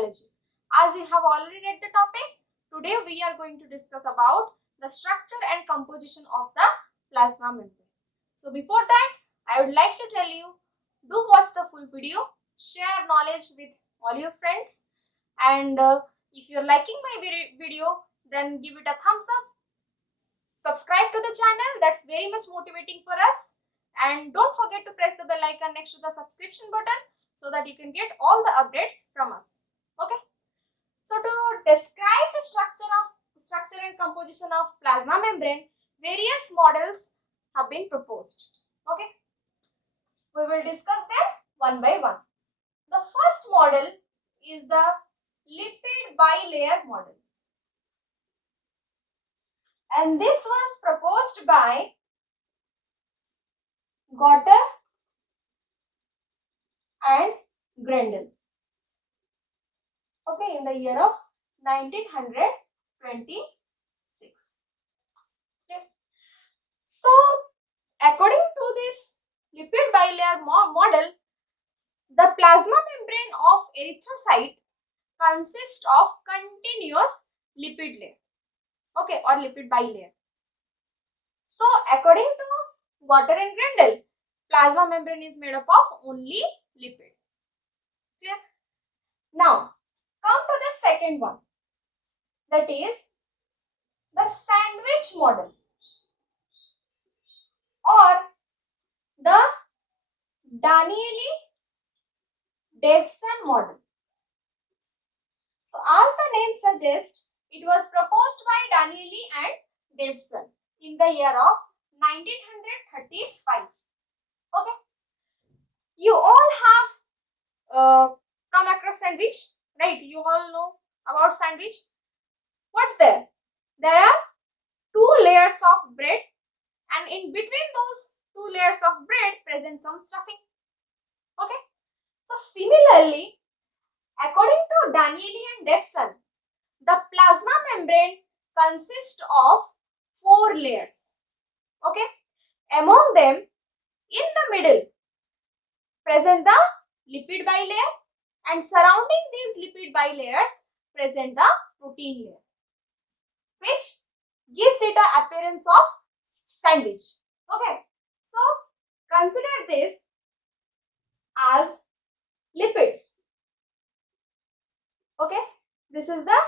biology. As you have already read the topic, today we are going to discuss about the structure and composition of the plasma membrane. So before that, I would like to tell you, do watch the full video, share knowledge with all your friends, and if you're liking my video, then give it a thumbs up. Subscribe to the channel, that's very much motivating for us, and don't forget to press the bell icon next to the subscription button so that you can get all the updates from us. Okay, so to describe the structure and composition of plasma membrane, various models have been proposed. Okay, we will discuss them one by one. The first model is the lipid bilayer model, and this was proposed by Gotter and Grendel. Okay, in the year of 1926. Okay. So, according to this lipid bilayer model, the plasma membrane of erythrocyte consists of continuous lipid layer. Okay, or lipid bilayer. So, according to Gotter and Grendel, plasma membrane is made up of only lipid. Clear? Now, come to the second one, that is the sandwich model or the Danielli-Davson model. So, as the name suggests, it was proposed by Danielli and Davson in the year of 1935. Okay, you all have come across sandwich, right? You all know about sandwich. What's there? There are two layers of bread, and in between those two layers of bread present some stuffing. Okay, so similarly, according to Danielli and Davson, the plasma membrane consists of 4 layers. Okay, among them, in the middle present the lipid bilayer, and surrounding these lipid bilayers present the protein layer, which gives it an appearance of sandwich. Okay, so consider this as lipids. Okay, this is the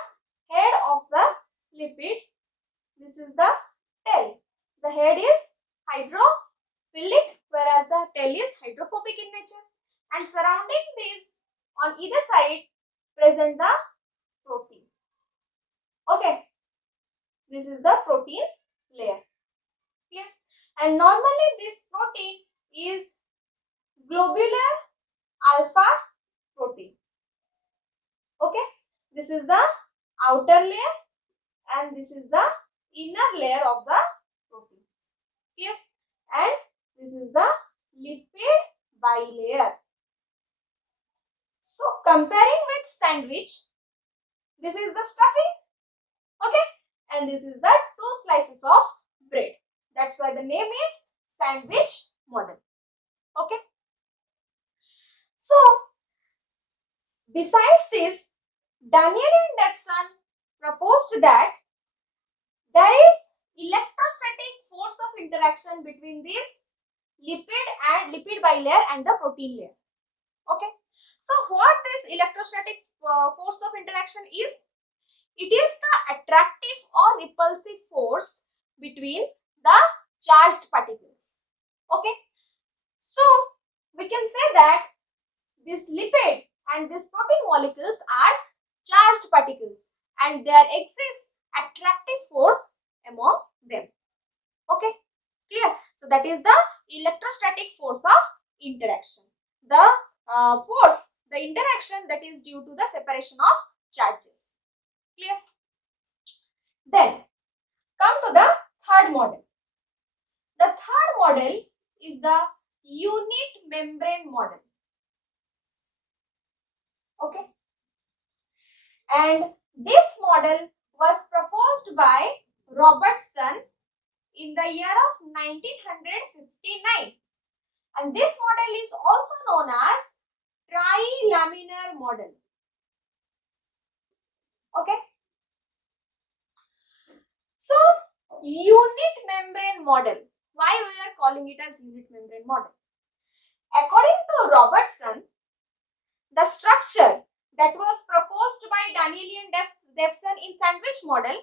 head of the lipid, this is the tail. The head is hydrophilic, whereas the tail is hydrophobic in nature, and surrounding these on either side present the protein. Okay, this is the protein layer. Clear? And normally this protein is globular alpha protein. Okay, this is the outer layer and this is the inner layer of the protein. Clear? And this is the lipid bilayer. So, comparing with sandwich, this is the stuffing. Okay, and this is the 2 slices of bread. That's why the name is sandwich model. Okay. So, besides this, Danielli and Davson proposed that there is electrostatic force of interaction between this lipid bilayer and the protein layer. Okay. So, what this electrostatic force of interaction is? It is the attractive or repulsive force between the charged particles. Okay. So, we can say that this lipid and this protein molecules are charged particles and there exists attractive force among them. Okay, clear? So, that is the electrostatic force of interaction. The the interaction that is due to the separation of charges. Clear? Then, come to the third model. The third model is the unit membrane model. Okay. And this model was proposed by Robertson in the year of 1959. And this model is also known as Trilaminar model. Okay. So, unit membrane model. Why we are calling it as unit membrane model? According to Robertson, the structure that was proposed by Danielli-Davson in sandwich model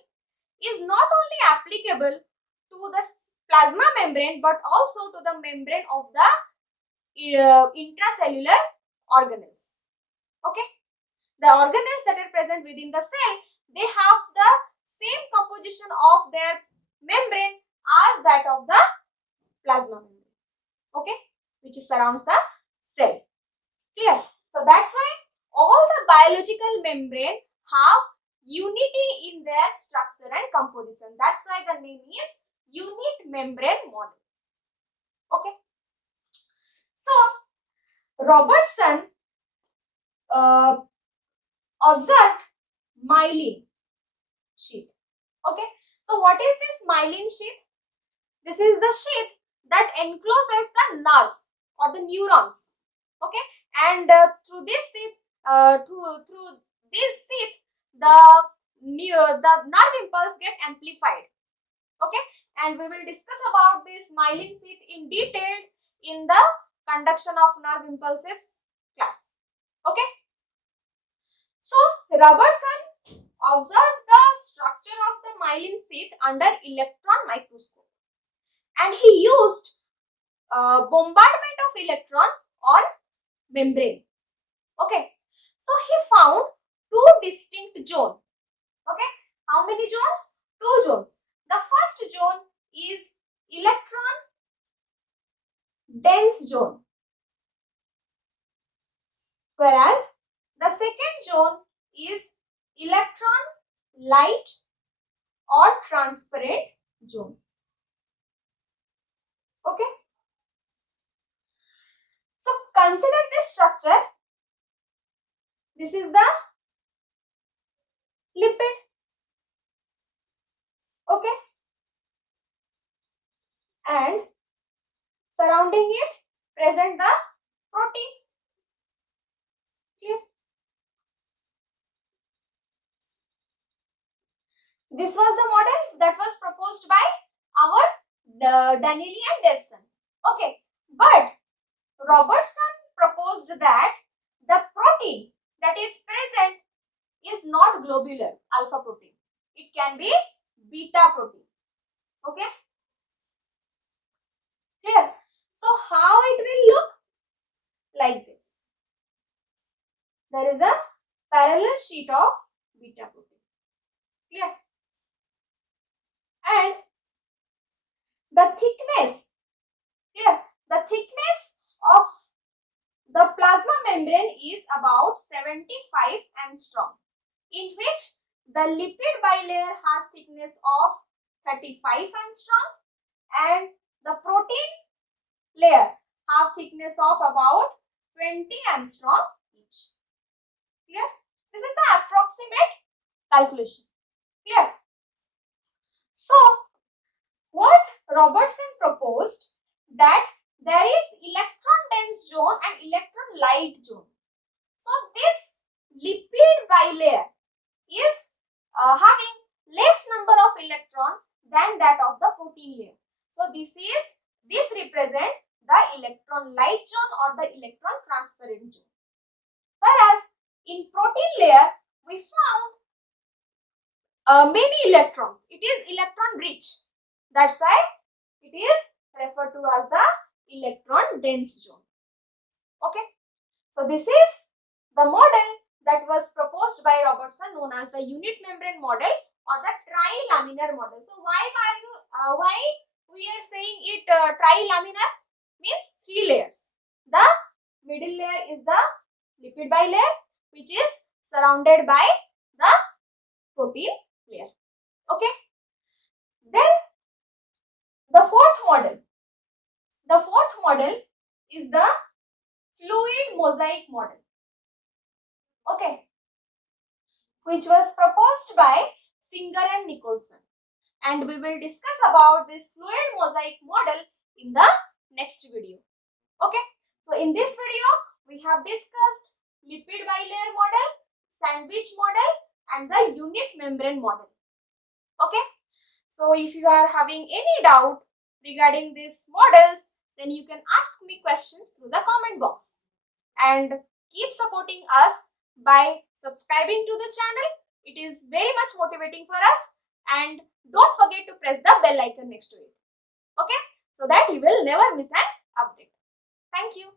is not only applicable to the plasma membrane but also to the membrane of the intracellular organelles. Okay, the organelles that are present within the cell, they have the same composition of their membrane as that of the plasma membrane. Okay, which surrounds the cell. Clear? So that's why all the biological membrane have unity in their structure and composition. That's why the name is unit membrane model. Okay. So Robertson observed myelin sheath. Okay. So what is this myelin sheath? This is the sheath that encloses the nerve or the neurons. Okay. And through this sheath, the nerve impulse get amplified. Okay, and we will discuss about this myelin sheath in detail in the conduction of nerve impulses class. Okay, so Robertson observed the structure of the myelin sheath under electron microscope, and he used bombardment of electron on membrane. Okay, so he found two distinct zones. Okay, how many zones? Two zones. The first zone is electron dense zone, whereas the second zone is electron light or transparent zone. Okay, so consider this structure. This is the lipid. Okay, and surrounding it present the protein. Clear? This was the model that was proposed by our Danielli-Davson. Okay, but Robertson proposed that the protein that is present is not globular alpha protein. It can be beta protein. Okay, clear? So how it will look? Like this. There is a parallel sheet of beta protein. Clear? And the thickness, clear? The thickness of the plasma membrane is about 75 angstrom, in which the lipid bilayer has thickness of 35 angstrom and the protein layer have thickness of about 20 angstrom each. Clear? This is the approximate calculation. Clear? So, what Robertson proposed that there is electron dense zone and electron light zone. So, this lipid bilayer is having less number of electron than that of the protein layer. So, this represent the electron light zone or the electron transparent zone. Whereas in protein layer we found many electrons. It is electron rich. That's why it is referred to as the electron dense zone. Okay. So this is the model that was proposed by Robertson, known as the unit membrane model or the trilaminar model. So why we are saying it trilaminar? Means three layers. The middle layer is the lipid bilayer, which is surrounded by the protein layer. Okay. Then the fourth model. The fourth model is the Fluid-Mosaic Model. Okay. Which was proposed by Singer and Nicholson. And we will discuss about this Fluid-Mosaic Model in the next video. Okay. So in this video, we have discussed lipid bilayer model, sandwich model and the unit membrane model. Okay. So if you are having any doubt regarding these models, then you can ask me questions through the comment box. And keep supporting us by subscribing to the channel. It is very much motivating for us. And don't forget to press the bell icon next to it. Okay, so that you will never miss an update. Thank you.